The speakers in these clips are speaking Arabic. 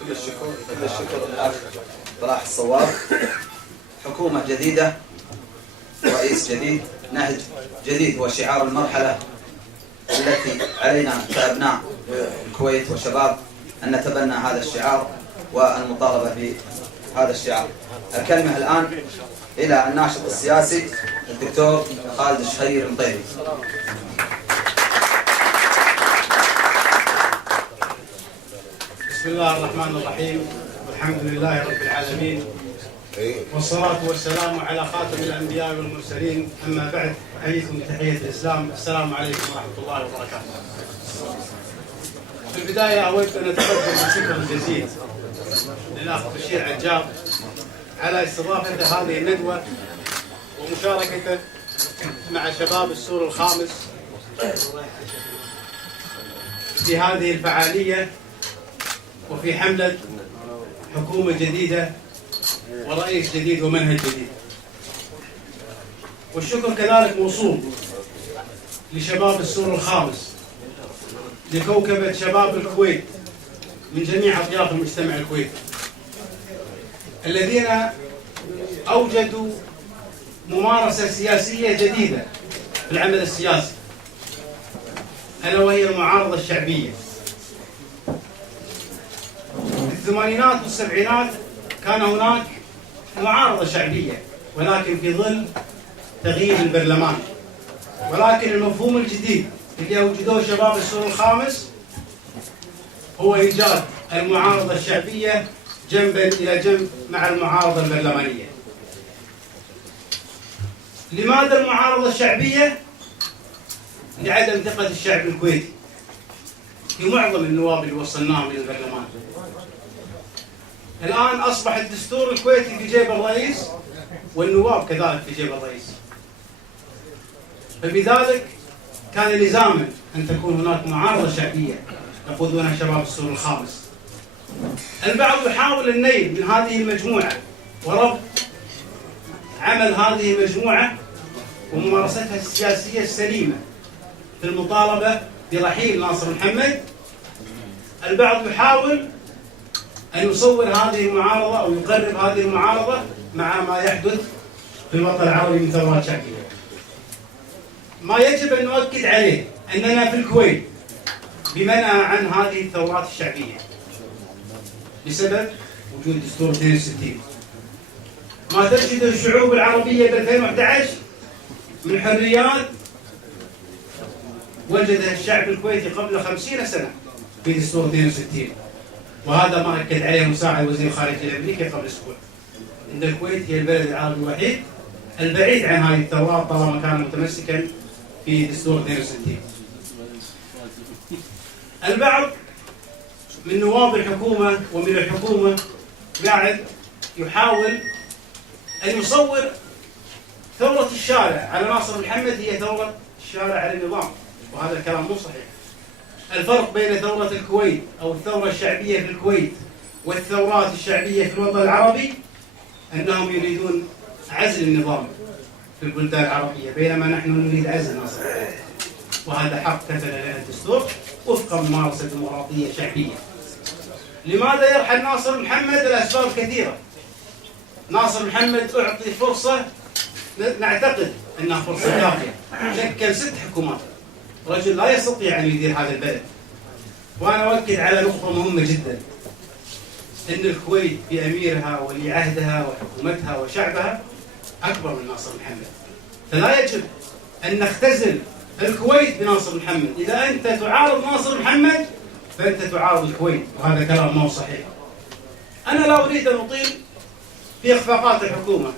كل الشكر للأخ فراح الصواب. حكومة جديدة، رئيس جديد، نهج جديد هو شعار المرحلة التي علينا كأبناء الكويت وشباب أن نتبنى هذا الشعار والمطالبة بهذا الشعار. الكلمة الآن إلى الناشط السياسي الدكتور خالد الشهير المطيري. بسم الله الرحمن الرحيم، والحمد لله رب العالمين، والصلاة والسلام على خاتم الأنبياء والمرسلين. أما بعد، أحييكم تحية الإسلام. السلام عليكم ورحمة الله وبركاته. في البداية أود أن أتقدم بالشكر الجزيل للأخ بشير عجاب على استضافته هذه الندوة ومشاركته مع شباب السور الخامس في هذه الفعالية وفي حملة حكومة جديدة ورئيس جديد ومنهج جديد. والشكر كذلك موصول لشباب السور الخامس، لكوكبة شباب الكويت من جميع أطياف المجتمع الكويتي، الذين أوجدوا ممارسة سياسية جديدة في العمل السياسي، ألا وهي المعارضة الشعبية. في الثمانينات والسبعينات كان هناك معارضة شعبية، ولكن في ظل تغيير البرلمان. ولكن المفهوم الجديد اللي أوجدوه شباب السور الخامس هو إيجاد المعارضة الشعبية جنبا إلى جنب مع المعارضة البرلمانية. لماذا المعارضة الشعبية؟ لعدم ثقة الشعب الكويتي في معظم النواب اللي وصلناهم إلى البرلمان. الآن أصبح الدستور الكويتي في جيب الرئيس والنواب كذلك في جيب الرئيس، فبذلك كان لزاما أن تكون هناك معارضة شعبية يقودونها شباب السور الخامس. البعض يحاول النيل من هذه المجموعة وربط عمل هذه المجموعة وممارستها السياسية السليمة في المطالبة برحيل ناصر محمد. البعض يحاول أن يصور هذه المعارضة أو يقرب هذه المعارضة مع ما يحدث في الوطن العربي من ثورات شعبية. ما يجب أن نؤكد عليه أننا في الكويت بمنأى عن هذه الثورات الشعبية بسبب وجود دستور 62. ما تجد الشعوب العربية ب 2011 من حريات وجدها الشعب الكويتي قبل 50 سنة في دستور 62. وهذا ما أكد عليه مساعد وزير الخارجية الأمريكي قبل أسبوع، إن الكويت هي البلد العربي الوحيد البعيد عن هذه الثورات طالما كان متمسكا في دستور 62. البعض من نواب الحكومة ومن الحكومة قاعد يحاول أن يصور ثورة الشارع على ناصر محمد هي ثورة الشارع على النظام، وهذا الكلام مو صحيح. الفرق بين ثورة الكويت أو الثورة الشعبية في الكويت والثورات الشعبية في الوطن العربي أنهم يريدون عزل النظام في البلدان العربية، بينما نحن نريد عزل ناصر محمد، وهذا حق كفل لنا الدستور وفق ممارسة ديمقراطية شعبية. لماذا يرحل ناصر محمد؟ الأسباب كثيرة. ناصر محمد أعطي فرصة نعتقد أنها فرصة كافية، شكل 6 حكومات، رجل لا يستطيع أن يدير هذا البلد. وأنا أؤكد على نقطة مهمة جدا، أن الكويت بأميرها ولي عهدها وحكومتها وشعبها أكبر من ناصر محمد، فلا يجب أن نختزل الكويت بناصر محمد. إذا أنت تعارض ناصر محمد فأنت تعارض الكويت، وهذا كلام ما هو صحيح. أنا لا أريد أن أطيل في إخفاقات الحكومة.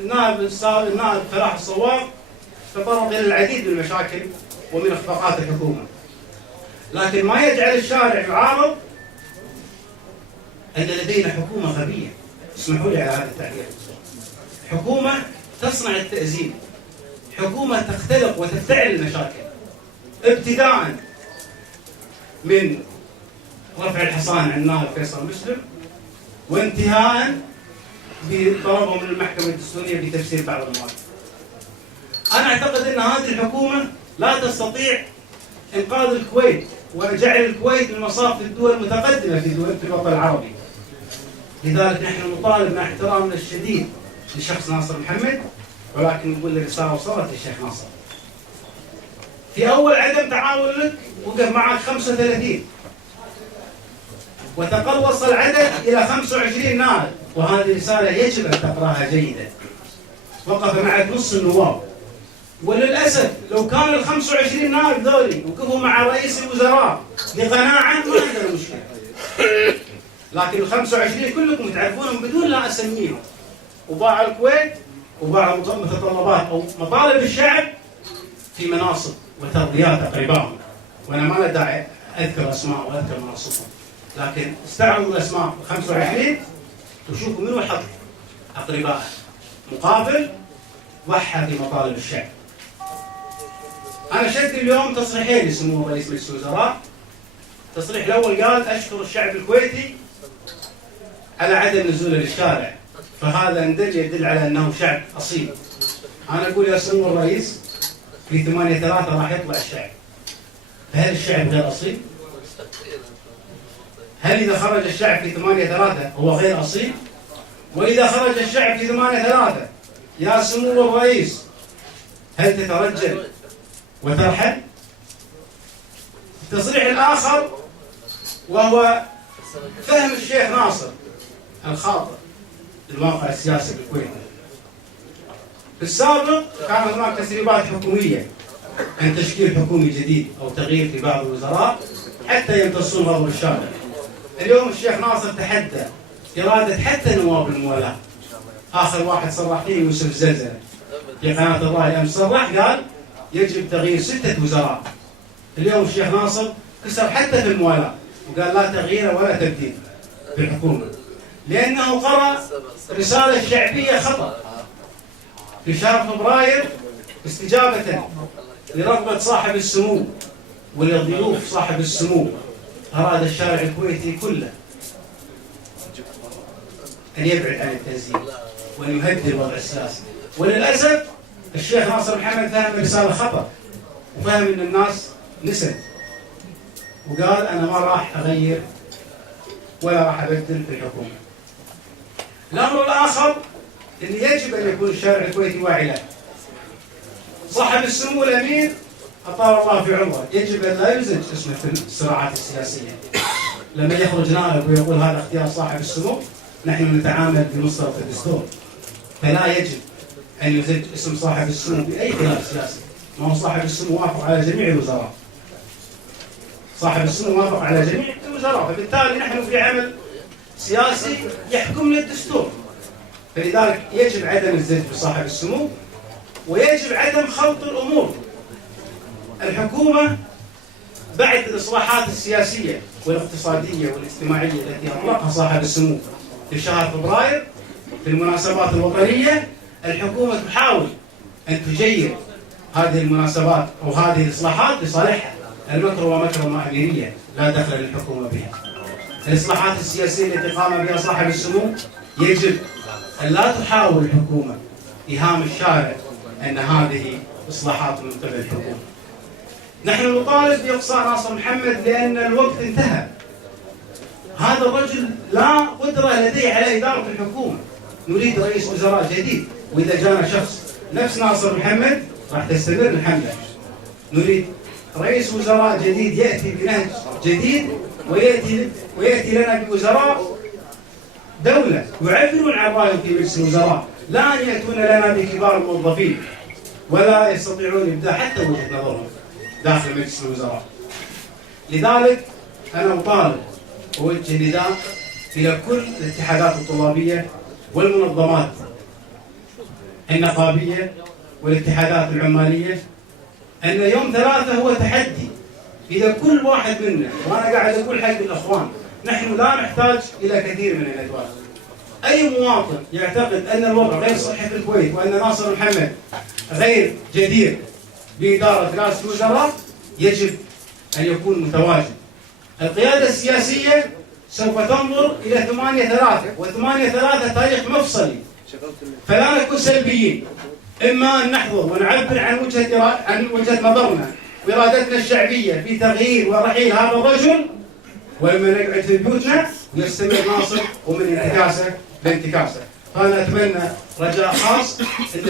النائب فراح الصواب تطرق إلى العديد من المشاكل ومن إخفاقات الحكومة، لكن ما يجعل الشارع يعارض أن لدينا حكومة غبية. اسمحوا لي على هذا التعبير. حكومة تصنع التأزيم، حكومة تختلق وتفتعل المشاكل، ابتداء من رفع الحصان عن النائب فيصل مسلم، وانتهاء بطلبه من المحكمة الدستورية بتفسير بعض المواد. أنا أعتقد أن هذه الحكومة لا تستطيع إنقاذ الكويت وجعل الكويت من مصاف الدول المتقدمة في الوطن العربي. لذلك نحن نطالب مع احترامنا الشديد لشخص ناصر محمد، ولكن نقول الرسالة وصلت للشيخ ناصر. في أول عدم تعاون لك وقف معك 35، وتقلص العدد إلى 25 نائب، وهذه رسالة يجب أن تقرأها جيدا. وقف معك نص النواب، وللأسف لو كان ال 25 نائب ذولي وقفوا مع رئيس الوزراء بقناعة ما عندنا مشكلة، لكن ال 25 كلكم تعرفونهم بدون لا أسميهم، وباع الكويت وباع متطلبات أو مطالب الشعب في مناصب وترضيات أقربائهم، وأنا ما له داعي أذكر أسماء وأذكر مناصبهم، لكن استعرضوا الأسماء 25 وشوفوا منو حط أقربائه مقابل ضحى في مطالب الشعب. أنا شفت اليوم تصريحين لسمو رئيس مجلس الوزراء. التصريح الأول قال أشكر الشعب الكويتي على عدم نزوله للشارع، فهذا يدل على أنه شعب أصيل. أنا أقول يا سمو الرئيس في 8/3 راح يطلع الشعب، فهل الشعب غير أصيل؟ هل إذا خرج الشعب في 8/3 هو غير أصيل؟ وإذا خرج الشعب في 8/3 يا سمو الرئيس هل تترجل وترحل؟ التصريح الآخر وهو فهم الشيخ ناصر الخاطئ للواقع السياسي بالكويت. في السابق كانت هناك تسريبات حكومية عن تشكيل حكومي جديد أو تغيير في بعض الوزراء حتى يمتصون غضب الشارع. اليوم الشيخ ناصر تحدى إرادة حتى نواب الموالاة. آخر واحد صرح فيه يوسف زلزلة في قناة الرأي أمس، صرح قال يجب تغيير 6 وزراء. اليوم الشيخ ناصر كسر حتى في الموالاة وقال لا تغيير ولا تبديل في الحكومة، لأنه قرأ رسالة شعبية خطأ في شهر فبراير استجابة لرغبة صاحب السمو ولضيوف صاحب السمو. أراد الشارع الكويتي كله أن يبعد عن التنزيل وأن يهدي الوضع السياسي، وللأسف الشيخ ناصر محمد فهم الرسالة خطأ، وفهم أن الناس نسد وقال أنا ما راح أغير ولا راح أبدل في الحكومة. الأمر الآخر اللي يجب أن يكون الشارع الكويتي واعي له، صاحب السمو الأمير أطال الله في عمره يجب أن لا يزج اسمه في الصراعات السياسية. لما يخرج نائب ويقول هذا اختيار صاحب السمو، نحن نتعامل بمصدر الدستور، فلا يجب أن يزج اسم صاحب السمو بأي خلاف سياسي. ما هو صاحب السمو وافق على جميع الوزراء، صاحب السمو وافق على جميع الوزراء، فبالتالي نحن في عمل سياسي يحكمنا الدستور، فلذلك يجب عدم الزج بصاحب السمو، ويجب عدم خلط الأمور. الحكومة بعد الإصلاحات السياسية والاقتصادية والاجتماعية التي أطلقها صاحب السمو في شهر فبراير في المناسبات الوطنية، الحكومة تحاول أن تجير هذه المناسبات أو هذه الإصلاحات لصالحها. المكرمة مكرمة أميرية لا دخل للحكومة بها. الإصلاحات السياسية التي قام بها صاحب السمو يجب أن لا تحاول الحكومة إيهام الشارع أن هذه إصلاحات من قبل الحكومة. نحن نطالب بإقصاء ناصر محمد لأن الوقت انتهى. هذا الرجل لا قدرة لديه على إدارة الحكومة. نريد رئيس وزراء جديد، وإذا جانا شخص نفس ناصر محمد راح تستمر الحملة. نريد رئيس وزراء جديد يأتي بنهج جديد، ويأتي لنا بوزراء دولة يعبرون عن رأيهم في مجلس الوزراء، لا أن يأتون لنا بكبار الموظفين ولا يستطيعون إبداء حتى وجهة نظرهم داخل مجلس الوزراء. لذلك أنا أطالب وأوجه نداء إلى كل الاتحادات الطلابية والمنظمات النقابية والاتحادات العمالية أن يوم 3 هو تحدي. إذا كل واحد منا، وأنا قاعد أقول حق الأخوان، نحن لا نحتاج إلى كثير من الأدوات. أي مواطن يعتقد أن الوضع غير صحي في الكويت وأن ناصر محمد غير جدير بإدارة رئاسة الوزراء يجب أن يكون متواجد. القيادة السياسية سوف تنظر إلى 8/3، و8/3 تاريخ مفصلي، فلا نكون سلبيين. إما أن نحضر ونعبر عن وجهة نظرنا بإرادتنا الشعبية في تغيير ورحيل هذا الرجل، وإما نقعد في بيوتنا ويستمر ناصر ومن انتكاسة لانتكاسة. فأنا أتمنى رجاء خاص أن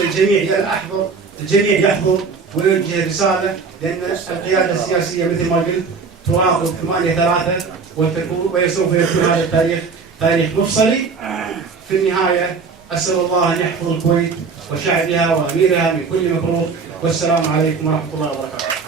الجميع يحضر ويوجه رسالة، لأن القيادة السياسية مثل ما قلت تراقب 8/3 وسوف يكون هذا التاريخ تاريخ مفصلي. في النهاية أسأل الله أن يحفظ الكويت وشعبها وأميرها من كل مكروه، والسلام عليكم ورحمة الله وبركاته.